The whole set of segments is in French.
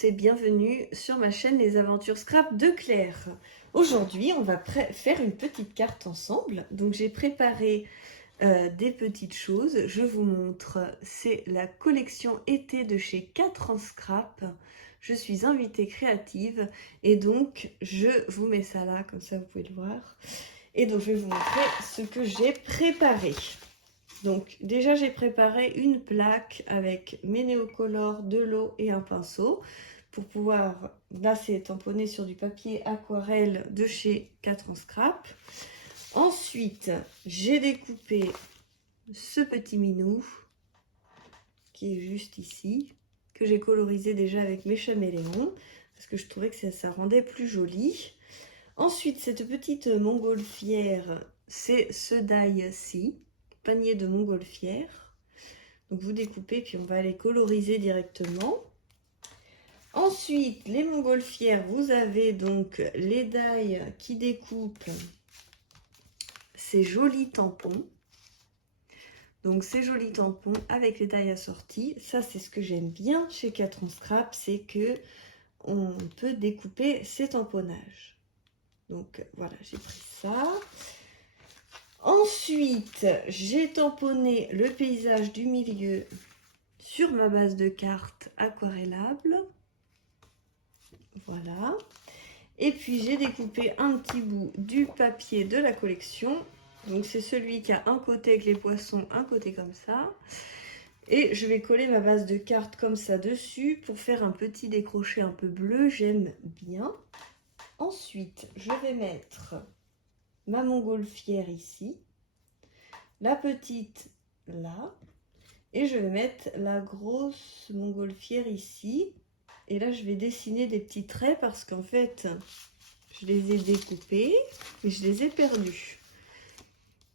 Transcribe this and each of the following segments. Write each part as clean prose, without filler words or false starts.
tous et bienvenue sur ma chaîne Les Aventures Scrap de Claire. Aujourd'hui, on va faire une petite carte ensemble. Donc j'ai préparé des petites choses. Je vous montre, c'est la collection été de chez 4 en Scrap. Je suis invitée créative et donc je vous mets ça là, comme ça vous pouvez le voir. Et donc je vais vous montrer ce que j'ai préparé. Donc déjà j'ai préparé une plaque avec mes néocolores, de l'eau et un pinceau pour pouvoir, là c'est tamponné sur du papier aquarelle de chez 4 en Scrap. Ensuite j'ai découpé ce petit minou qui est juste ici, que j'ai colorisé déjà avec mes chaméléons parce que je trouvais que ça rendait plus joli. Ensuite cette petite montgolfière, c'est ce die-ci, panier de montgolfière. Donc vous découpez puis on va les coloriser directement. Ensuite les montgolfières, vous avez donc les die qui découpent ces jolis tampons. Donc ces jolis tampons avec les die assortis, ça c'est ce que j'aime bien chez 4 en Scrap, c'est que on peut découper ces tamponnages. Donc voilà, j'ai pris ça. Ensuite, j'ai tamponné le paysage du milieu sur ma base de cartes aquarellable. Voilà. Et puis, j'ai découpé un petit bout du papier de la collection. Donc, c'est celui qui a un côté avec les poissons, un côté comme ça. Et je vais coller ma base de cartes comme ça dessus pour faire un petit décroché un peu bleu. J'aime bien. Ensuite, je vais mettre ma montgolfière ici. La petite là, et je vais mettre la grosse montgolfière ici, et là je vais dessiner des petits traits parce qu'en fait je les ai découpés mais je les ai perdus,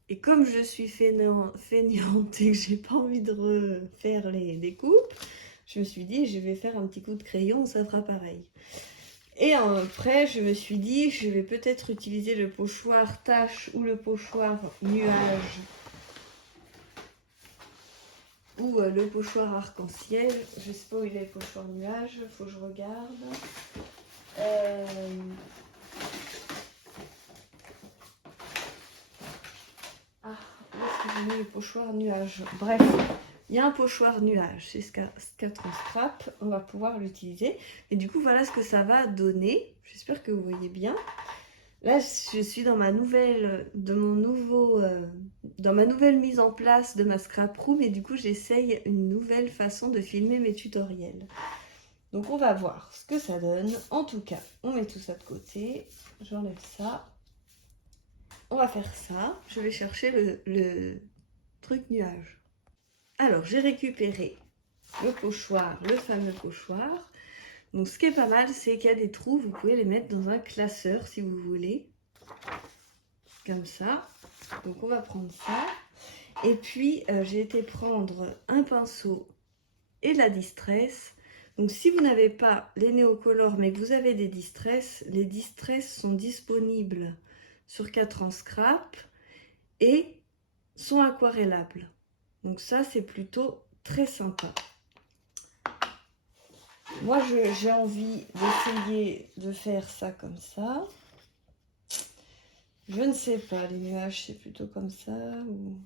et comme je suis feignante et que j'ai pas envie de refaire les découpes, je me suis dit je vais faire un petit coup de crayon, ça fera pareil. Et après je me suis dit je vais peut-être utiliser le pochoir tache ou le pochoir nuage ou le pochoir arc-en-ciel. Je sais pas où il est le pochoir nuage, faut que je regarde. Ah, où est-ce que j'ai mis le pochoir nuage? Bref, il y a un pochoir nuage, c'est 4 en Scrap, on va pouvoir l'utiliser. Et du coup, voilà ce que ça va donner. J'espère que vous voyez bien. Là, je suis dans ma nouvelle, dans ma nouvelle mise en place de ma scrap room, et du coup, j'essaye une nouvelle façon de filmer mes tutoriels. Donc, on va voir ce que ça donne. En tout cas, on met tout ça de côté. J'enlève ça. On va faire ça. Je vais chercher le truc nuage. Alors, j'ai récupéré le pochoir, le fameux pochoir. Donc ce qui est pas mal, c'est qu'il y a des trous, vous pouvez les mettre dans un classeur si vous voulez. Comme ça. Donc on va prendre ça. Et puis j'ai été prendre un pinceau et de la distress. Donc si vous n'avez pas les néocolores mais que vous avez des distress, les distress sont disponibles sur 4 en Scrap et sont aquarellables. Donc ça c'est plutôt très sympa. Moi, j'ai envie d'essayer de faire ça comme ça. Je ne sais pas, les nuages, c'est plutôt comme ça. Ou...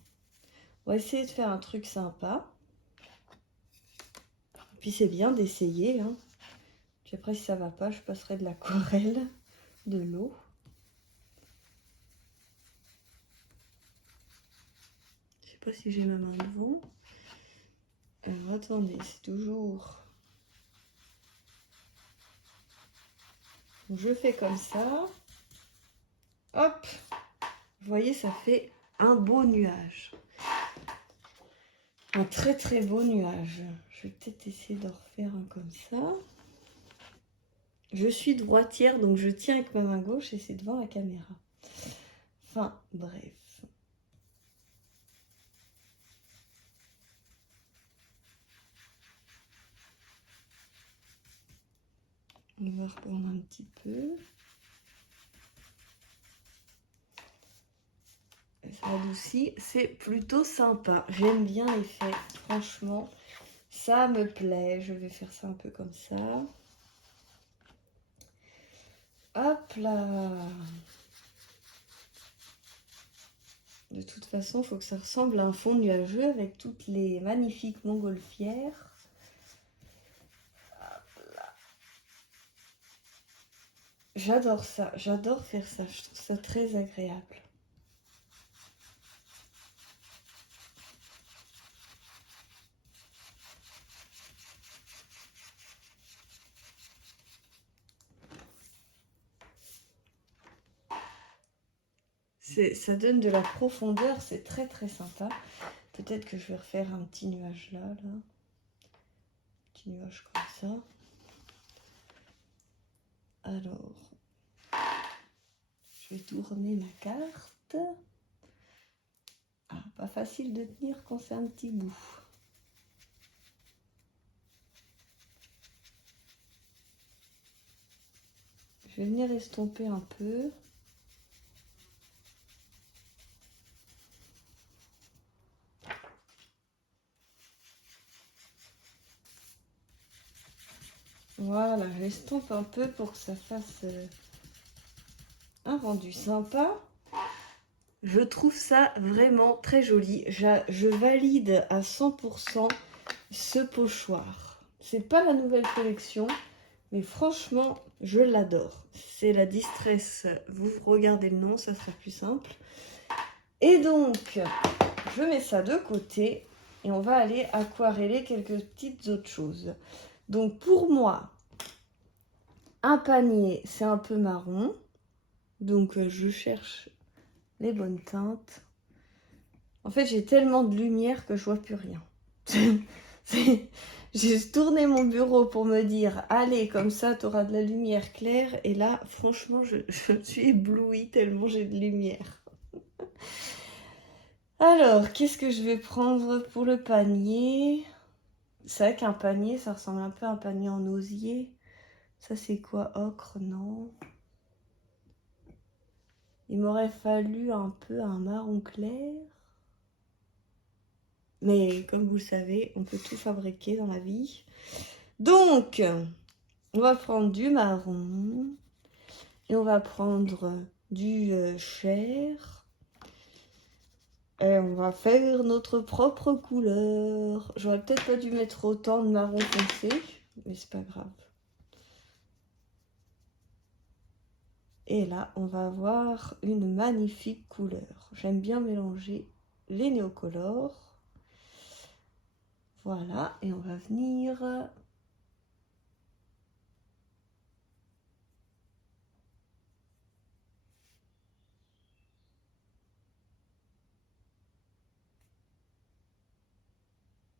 on va essayer de faire un truc sympa. Et puis, c'est bien d'essayer. Hein. Puis après, si ça va pas, je passerai de l'aquarelle, de l'eau. Je sais pas si j'ai ma main devant. Alors, attendez, c'est toujours... je fais comme ça. Hop, vous voyez, ça fait un beau nuage. Un très très beau nuage. Je vais peut-être essayer d'en refaire un comme ça. Je suis droitière, donc je tiens avec ma main gauche et c'est devant la caméra. Enfin, bref. On va reprendre un petit peu. Ça adoucit, c'est plutôt sympa. J'aime bien l'effet, franchement, ça me plaît. Je vais faire ça un peu comme ça. Hop là. De toute façon, il faut que ça ressemble à un fond nuageux avec toutes les magnifiques montgolfières. J'adore ça, j'adore faire ça, je trouve ça très agréable. Ça donne de la profondeur, c'est très très sympa. Peut-être que je vais refaire un petit nuage là. Petit nuage comme ça. Alors, je vais tourner ma carte. Ah, pas facile de tenir quand c'est un petit bout. Je vais venir estomper un peu. Voilà, j'estompe un peu pour que ça fasse un rendu sympa. Je trouve ça vraiment très joli. Je valide à 100% ce pochoir. C'est pas la nouvelle collection, mais franchement, je l'adore. C'est la Distress. Vous regardez le nom, ça sera plus simple. Et donc, je mets ça de côté et on va aller aquareller quelques petites autres choses. Donc pour moi, un panier, c'est un peu marron. Donc je cherche les bonnes teintes. En fait, j'ai tellement de lumière que je vois plus rien. J'ai tourné mon bureau pour me dire, allez, comme ça, tu auras de la lumière claire. Et là, franchement, je suis éblouie tellement j'ai de lumière. Alors, qu'est-ce que je vais prendre pour le panier? C'est vrai qu'un panier, ça ressemble un peu à un panier en osier. Ça, c'est quoi? Ocre? Non. Il m'aurait fallu un peu un marron clair. Mais comme vous le savez, on peut tout fabriquer dans la vie. Donc, on va prendre du marron. Et on va prendre du chair. Et on va faire notre propre couleur. J'aurais peut-être pas dû mettre autant de marron foncé, mais c'est pas grave. Et là, on va avoir une magnifique couleur. J'aime bien mélanger les néocolores. Voilà, et on va venir...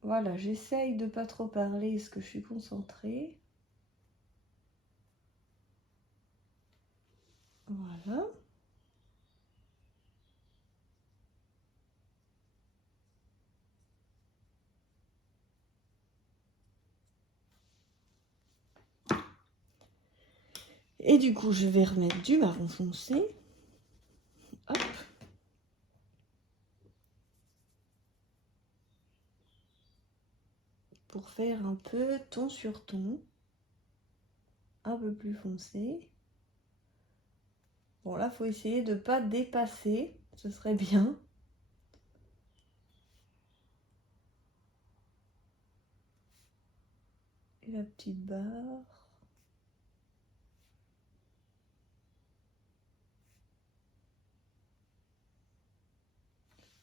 Voilà, j'essaye de pas trop parler parce que je suis concentrée. Voilà. Et du coup, je vais remettre du marron foncé. Hop. Pour faire un peu ton sur ton. Un peu plus foncé. Bon, là, il faut essayer de ne pas dépasser. Ce serait bien. Et la petite barre.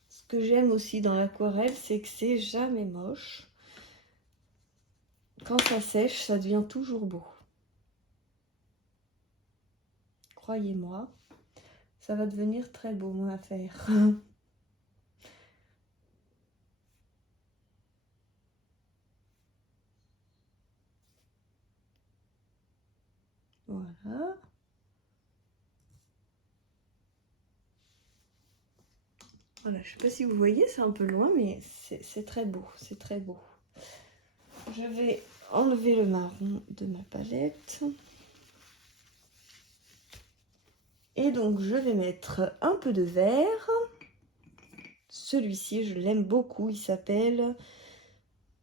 Ce que j'aime aussi dans l'aquarelle, c'est que c'est jamais moche. Quand ça sèche, ça devient toujours beau. Croyez-moi, ça va devenir très beau, mon affaire. Voilà. Voilà, je ne sais pas si vous voyez, c'est un peu loin, mais c'est très beau, c'est très beau. Je vais enlever le marron de ma palette. Et donc, je vais mettre un peu de vert. Celui-ci, je l'aime beaucoup, il s'appelle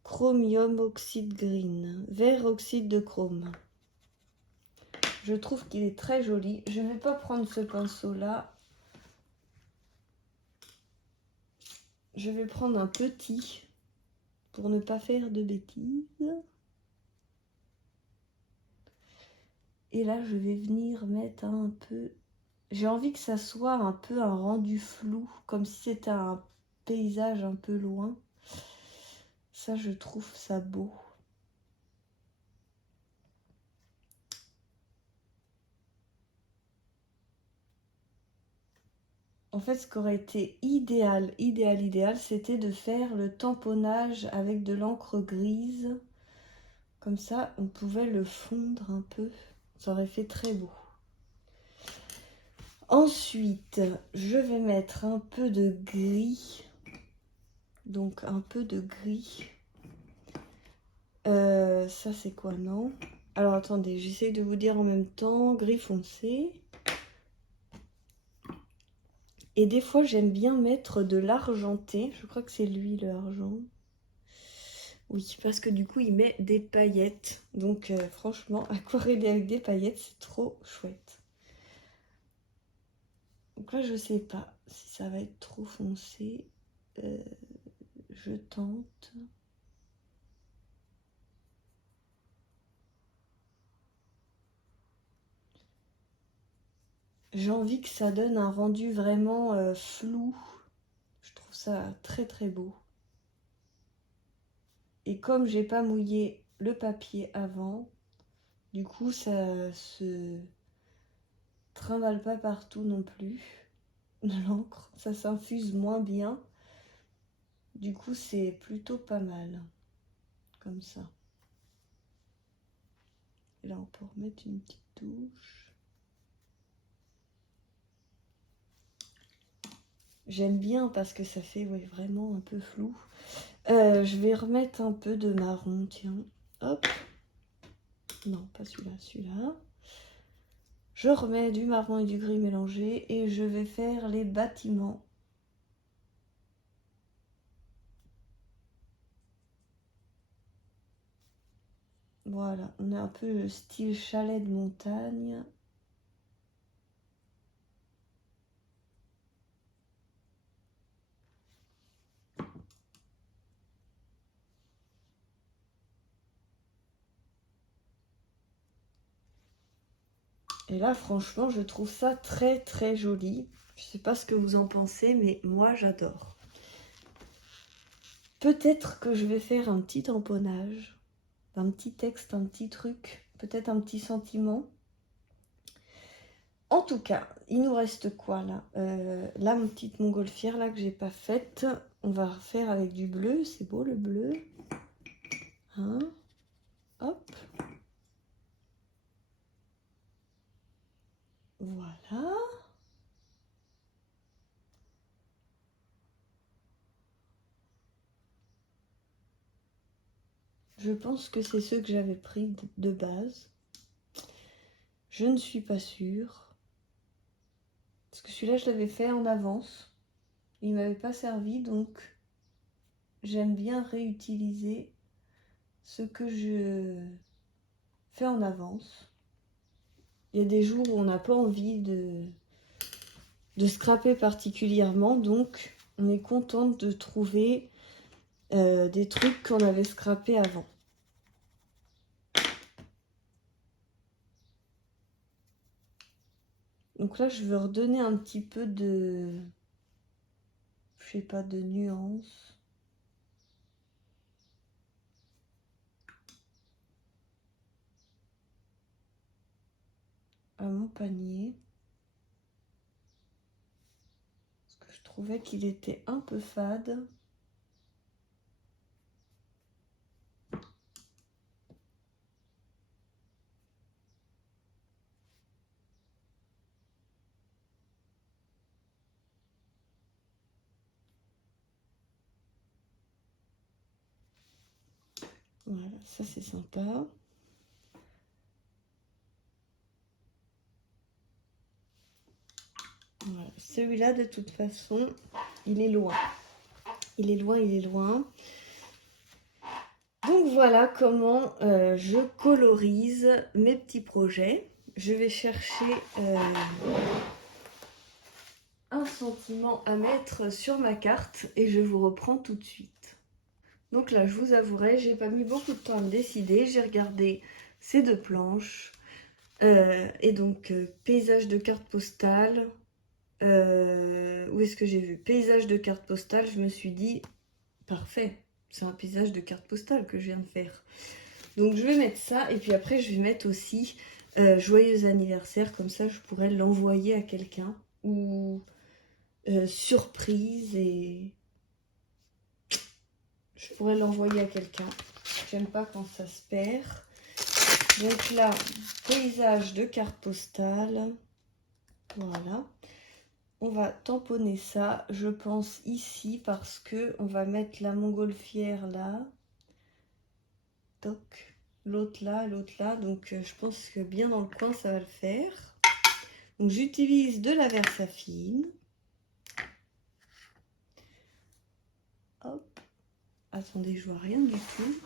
Chromium Oxide Green, vert oxyde de chrome. Je trouve qu'il est très joli. Je ne vais pas prendre ce pinceau-là. Je vais prendre un petit pour ne pas faire de bêtises. Et là, je vais venir mettre un peu... J'ai envie que ça soit un peu un rendu flou, comme si c'était un paysage un peu loin. Ça, je trouve ça beau. En fait, ce qui aurait été idéal, c'était de faire le tamponnage avec de l'encre grise. Comme ça, on pouvait le fondre un peu. Ça aurait fait très beau. Ensuite, je vais mettre un peu de gris. Donc, un peu de gris. Ça, c'est quoi, non? Alors, attendez, j'essaie de vous dire en même temps. Gris foncé. Et des fois, j'aime bien mettre de l'argenté. Je crois que c'est lui, le argent. Oui, parce que du coup, il met des paillettes. Donc, franchement, aquareller avec des paillettes, c'est trop chouette. Donc là, je sais pas si ça va être trop foncé. Je tente. J'ai envie que ça donne un rendu vraiment flou. Je trouve ça très très beau. Et comme j'ai pas mouillé le papier avant, du coup ça se trimballe pas partout non plus. L'encre, ça s'infuse moins bien. Du coup c'est plutôt pas mal. Comme ça. Et là on peut remettre une petite touche. J'aime bien parce que ça fait vraiment un peu flou. Je vais remettre un peu de marron, tiens. Hop. Non, pas celui-là, celui-là. Je remets du marron et du gris mélangé et je vais faire les bâtiments. Voilà, on a un peu le style chalet de montagne. Et là, franchement, je trouve ça très très joli. Je sais pas ce que vous en pensez, mais moi, j'adore. Peut-être que je vais faire un petit tamponnage, un petit texte, un petit truc, peut-être un petit sentiment. En tout cas, il nous reste quoi là? Là, ma petite montgolfière là que j'ai pas faite, on va refaire avec du bleu. C'est beau le bleu. Hein? Hop. Voilà. Je pense que c'est ceux que j'avais pris de base. Je ne suis pas sûre. Parce que celui-là, je l'avais fait en avance. Il ne m'avait pas servi, donc j'aime bien réutiliser ce que je fais en avance. Il y a des jours où on n'a pas envie de scraper particulièrement, donc on est contente de trouver des trucs qu'on avait scrappés avant. Donc là, je veux redonner un petit peu de, je sais pas, de nuance. À mon panier. Parce que je trouvais qu'il était un peu fade. Voilà, ça c'est sympa. Voilà. Celui-là, de toute façon, il est loin. Il est loin, il est loin. Donc voilà comment je colorise mes petits projets. je vais chercher un sentiment à mettre sur ma carte et je vous reprends tout de suite. Donc là, je vous avouerai, j'ai pas mis beaucoup de temps à me décider. J'ai regardé ces deux planches. Et donc, paysage de carte postale. Où est-ce que j'ai vu? Paysage de carte postale, je me suis dit, parfait, c'est un paysage de carte postale que je viens de faire. Donc je vais mettre ça, et puis après je vais mettre aussi joyeux anniversaire, comme ça je pourrais l'envoyer à quelqu'un, ou surprise, et je pourrais l'envoyer à quelqu'un. J'aime pas quand ça se perd. Donc là, paysage de carte postale, voilà. On va tamponner ça, je pense ici, parce que on va mettre la montgolfière là. Toc. L'autre là, donc je pense que bien dans le coin ça va le faire. Donc j'utilise de la Versafine. Hop. Attendez, je vois rien du tout.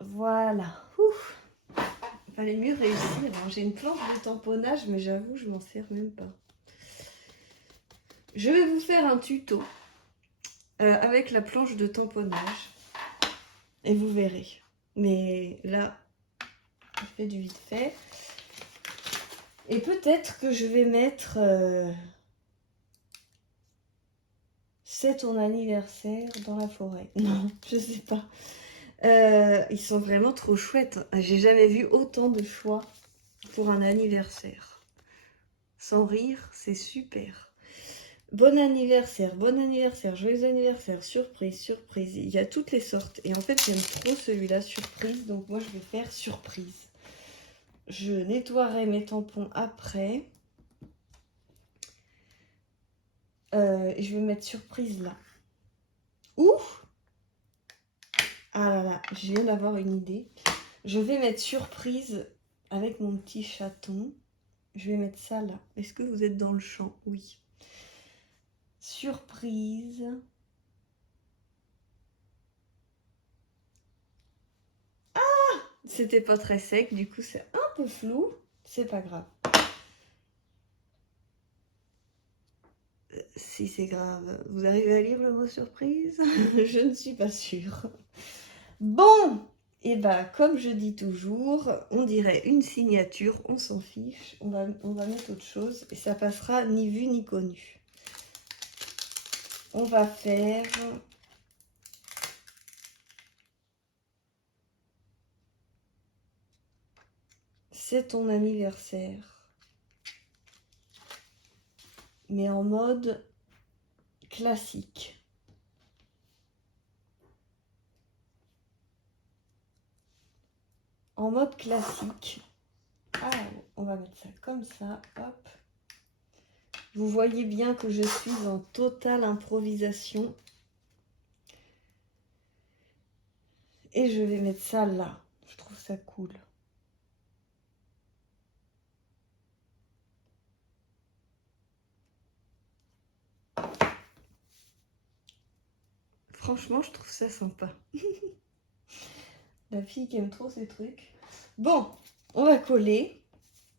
Voilà. Ouf. Fallait mieux réussir. J'ai une planche de tamponnage, mais j'avoue, je m'en sers même pas. Je vais vous faire un tuto avec la planche de tamponnage. Et vous verrez. Mais là, je fais du vite fait. Et peut-être que je vais mettre c'est ton anniversaire dans la forêt. Non, je sais pas. Ils sont vraiment trop chouettes. J'ai jamais vu autant de choix pour un anniversaire. Sans rire, c'est super. Bon anniversaire, joyeux anniversaire, surprise, surprise. Il y a toutes les sortes. Et en fait, j'aime trop celui-là, surprise. Donc moi, je vais faire surprise. Je nettoierai mes tampons après. Et je vais mettre surprise là. Ouf! Ah là là, je viens d'avoir une idée. Je vais mettre surprise avec mon petit chaton. Je vais mettre ça là. Est-ce que vous êtes dans le champ? Oui. Surprise. Ah! C'était pas très sec, du coup c'est un peu flou. C'est pas grave. Si c'est grave, vous arrivez à lire le mot surprise? Je ne suis pas sûre. Bon, et bah comme je dis toujours, on dirait une signature, on s'en fiche, on va mettre autre chose et ça passera ni vu ni connu. On va faire c'est ton anniversaire, mais en mode classique. En mode classique. Ah, on va mettre ça comme ça, hop. Vous voyez bien que je suis en totale improvisation. Et je vais mettre ça là. Je trouve ça cool. Franchement, je trouve ça sympa. La fille qui aime trop ces trucs. Bon, on va coller.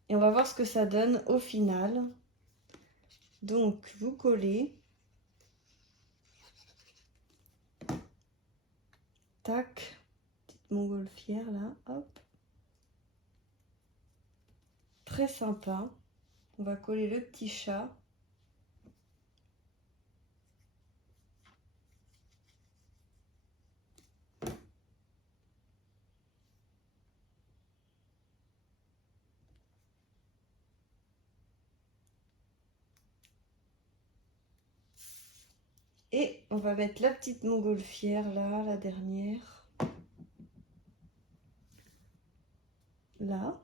Et on va voir ce que ça donne au final. Donc, vous collez. Tac. Petite montgolfière là. Hop. Très sympa. On va coller le petit chat. Et on va mettre la petite montgolfière là, la dernière. Là.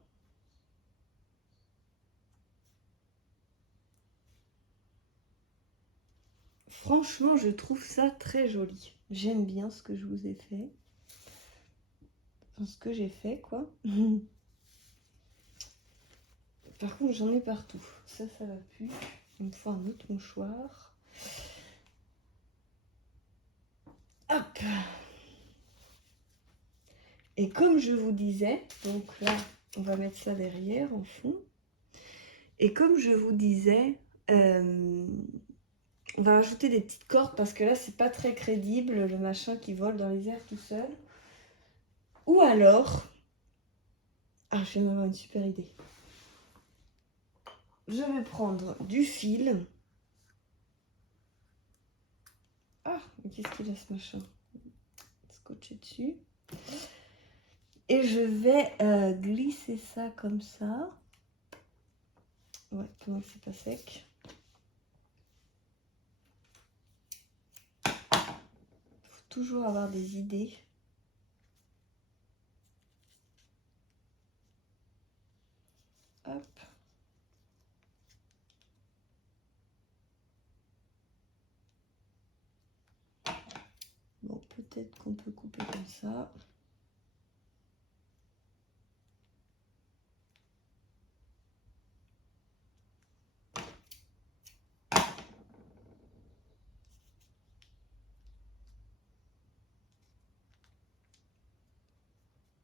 Franchement, je trouve ça très joli. J'aime bien ce que je vous ai fait. Enfin, ce que j'ai fait, quoi. Par contre, j'en ai partout. Ça va plus. Il me faut un autre mouchoir. Hop. Et comme je vous disais, donc là, on va mettre ça derrière en fond. Et comme je vous disais, on va rajouter des petites cordes parce que là, c'est pas très crédible, le machin qui vole dans les airs tout seul. Ou alors, ah, je viens d'avoir une super idée. Je vais prendre du fil. Ah, mais qu'est-ce qu'il a ce machin? Scotché dessus. Et je vais glisser ça comme ça. Ouais, pendant que c'est pas sec. Faut toujours avoir des idées. Hop. Bon, peut-être qu'on peut couper comme ça.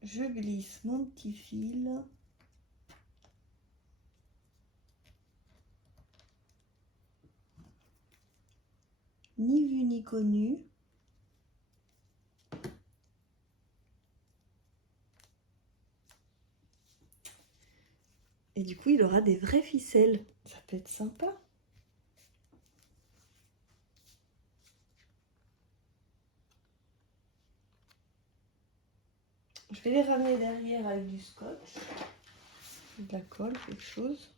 Je glisse mon petit fil. Ni vu ni connu. Et du coup, il aura des vraies ficelles. Ça peut être sympa. Je vais les ramener derrière avec du scotch. De la colle, quelque chose.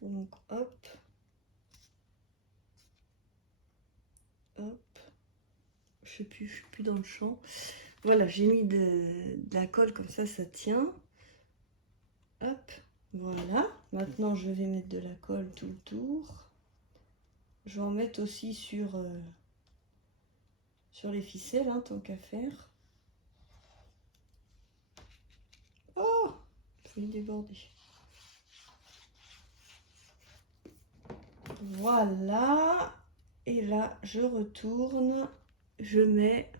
Donc, hop. Hop. Je sais plus, je suis plus dans le champ. Voilà, j'ai mis de la colle comme ça tient. Hop, voilà. Maintenant, je vais mettre de la colle tout le tour. Je vais en mettre aussi sur les ficelles, hein, tant qu'à faire. Oh, je vais déborder. Voilà. Et là, je retourne. Je mets...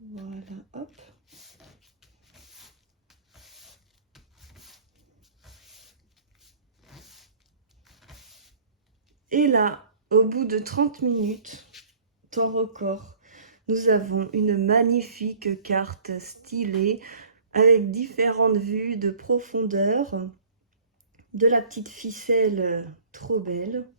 Voilà, hop. Et là, au bout de 30 minutes, temps record, nous avons une magnifique carte stylée avec différentes vues de profondeur, de la petite ficelle trop belle,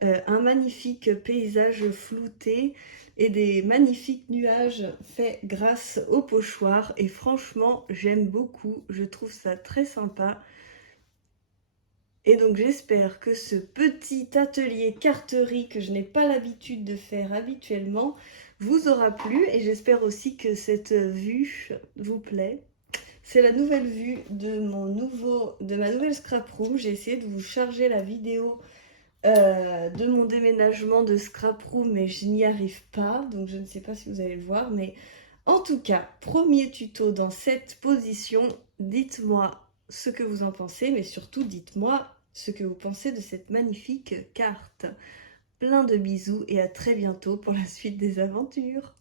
un magnifique paysage flouté et des magnifiques nuages faits grâce au pochoir. Et franchement, j'aime beaucoup, je trouve ça très sympa. Et donc j'espère que ce petit atelier carterie que je n'ai pas l'habitude de faire habituellement vous aura plu, et j'espère aussi que cette vue vous plaît. C'est la nouvelle vue de ma nouvelle scrap room. J'ai essayé de vous charger la vidéo de mon déménagement de scrap room, mais je n'y arrive pas, donc je ne sais pas si vous allez le voir, mais en tout cas, premier tuto dans cette position. Dites-moi ce que vous en pensez, mais surtout dites-moi ce que vous pensez de cette magnifique carte. Plein de bisous et à très bientôt pour la suite des aventures.